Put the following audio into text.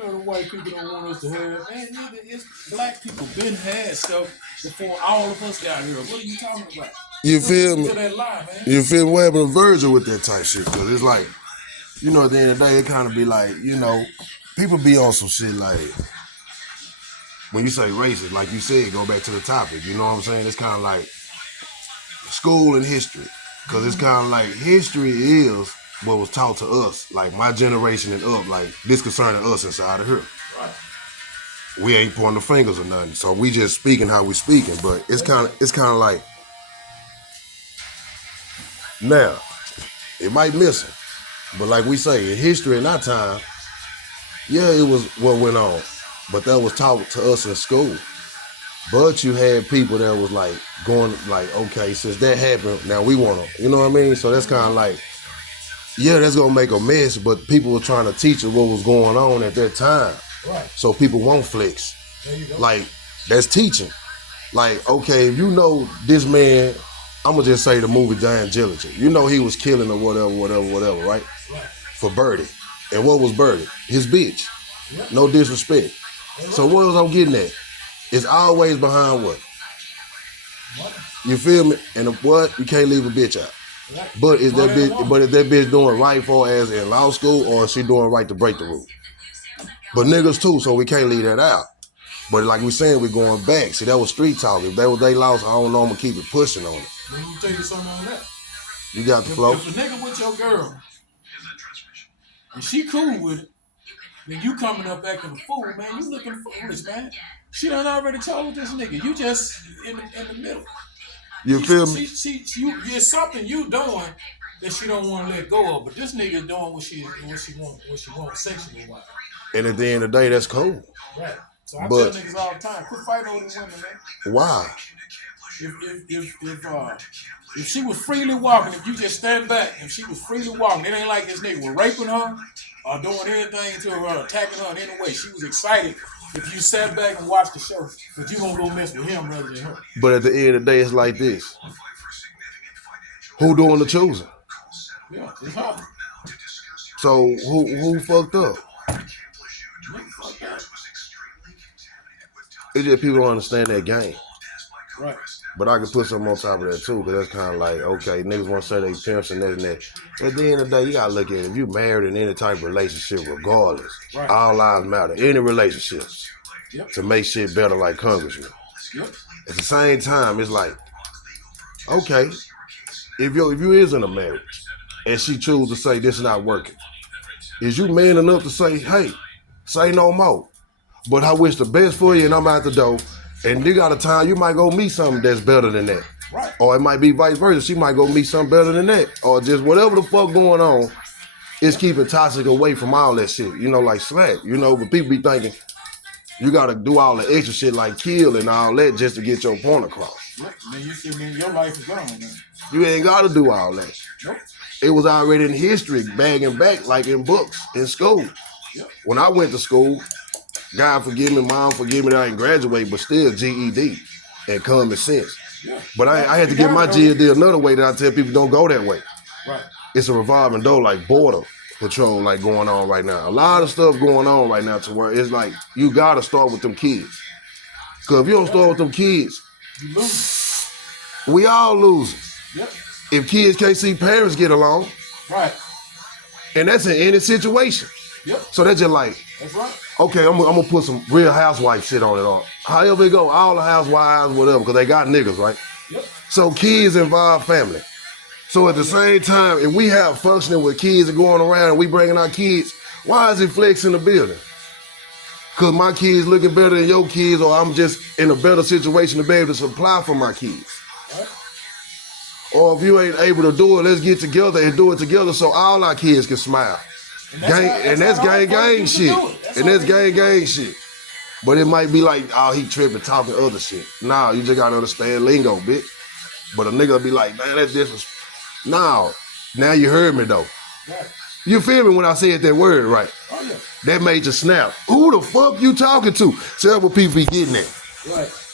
know the white people don't want us to have. Man, nigga, it's black people been had stuff before all of us got here. What are you talking about? You feel me? To that lie, man. You feel me? What happened to Virgil with that type shit? Because it's like, you know, at the end of the day, it kind of be like, you know, people be on some shit like, when you say racist, like you said, go back to the topic. You know what I'm saying? It's kind of like school and history. Because it's kind of like history is what was taught to us, like my generation and up, like this concerning us inside of here. Right. We ain't pointing the fingers or nothing, so we just speaking how we speaking. But it's kind of like now it might miss it, but like we say in history in our time, yeah, it was what went on, but that was taught to us in school. But you had people that was like going like, okay, since that happened, now we want to, you know what I mean? So that's kind of like, yeah, that's gonna make a mess, but people were trying to teach us what was going on at that time. Right. So people won't flex. There you go. Like, that's teaching. Like, okay, if you know this man, I'm gonna just say the movie Giant Dillinger. You know he was killing or whatever, right? Right. For Birdie. And what was Birdie? His bitch. Yep. No disrespect. Right. So what was I getting at? It's always behind what? Money. You feel me? And what? You can't leave a bitch out. Right. But is that bitch doing right for as in law school, or is she doing right to break the rule? But niggas too, so we can't leave that out. But like we saying, we're going back. See, that was street talk. If that was they lost, I don't know, I'm gonna keep it pushing on it. Let me tell you something on that. You got the flow. If a nigga with your girl, and she cool with it, then you coming up acting a fool, man. You looking foolish, man. She done already told this nigga. You just in the middle. You feel me? It's something you doing that she don't want to let go of, but this nigga doing what she wants sexually wise. And at the end of the day, that's cool. Right. So I tell niggas all the time, quit fighting over the women, man. Why? If she was freely walking, if you just stand back, if she was freely walking, it ain't like this nigga was raping her or doing anything to her, or attacking her in any way. She was excited if you sat back and watched the show, but you gonna go mess with him rather than her. But at the end of the day, it's like this. Who doing the choosing? Yeah, it's hard. So who fucked up? It's just people don't understand that game. Right. But I can put something on top of that too, because that's kind of like, okay, niggas want to say they pimps and this and that. At the end of the day, you got to look at it. If you married in any type of relationship, regardless, right. All lives matter. Any relationships, yep. To make shit better like Congressman. Yep. At the same time, it's like, okay, if you is in a marriage and she choose to say this is not working, is you man enough to say, hey, say no more? But I wish the best for you and I'm out the door. And you got a time, you might go meet something that's better than that. Right. Or it might be vice versa. She might go meet something better than that. Or just whatever the fuck going on, it's keeping toxic away from all that shit. You know, like slack. You know, but people be thinking you got to do all the extra shit like kill and all that just to get your point across. Yep. Man, you see, man, your life is gone, man. You ain't got to do all that. Nope. It was already in history, bagging back, like in books, in school. Yep. When I went to school, God forgive me, mom forgive me that I didn't graduate, but still GED and common sense. Yeah. But I had to get my GED another way that I tell people don't go that way. Right. It's a revolving door like border patrol like going on right now. A lot of stuff going on right now to where it's like you got to start with them kids. Because if you don't start with them kids, you lose. We all losing. Yep. If kids can't see parents get along. Right. And that's in any situation. Yep. So that's just like, that's right. Okay, I'm gonna put some real housewife shit on it. Or however it go, all the housewives, whatever, because they got niggas, right? Yep. So kids involve family. So at the same time, if we have functioning with kids and going around and we bringing our kids, why is it flex in the building? Because my kids looking better than your kids, or I'm just in a better situation to be able to supply for my kids. Right. Or if you ain't able to do it, let's get together and do it together so all our kids can smile. And that's gang shit. And that's gang shit. But it might be like, oh, he tripping, talking other shit. Nah, you just gotta understand lingo, bitch. But a nigga be like, man, that's disrespect. Nah, now you heard me though. Right. You feel me when I said that word, right? Oh, yeah. That made you snap. Who the fuck you talking to? Several people be getting that. Right.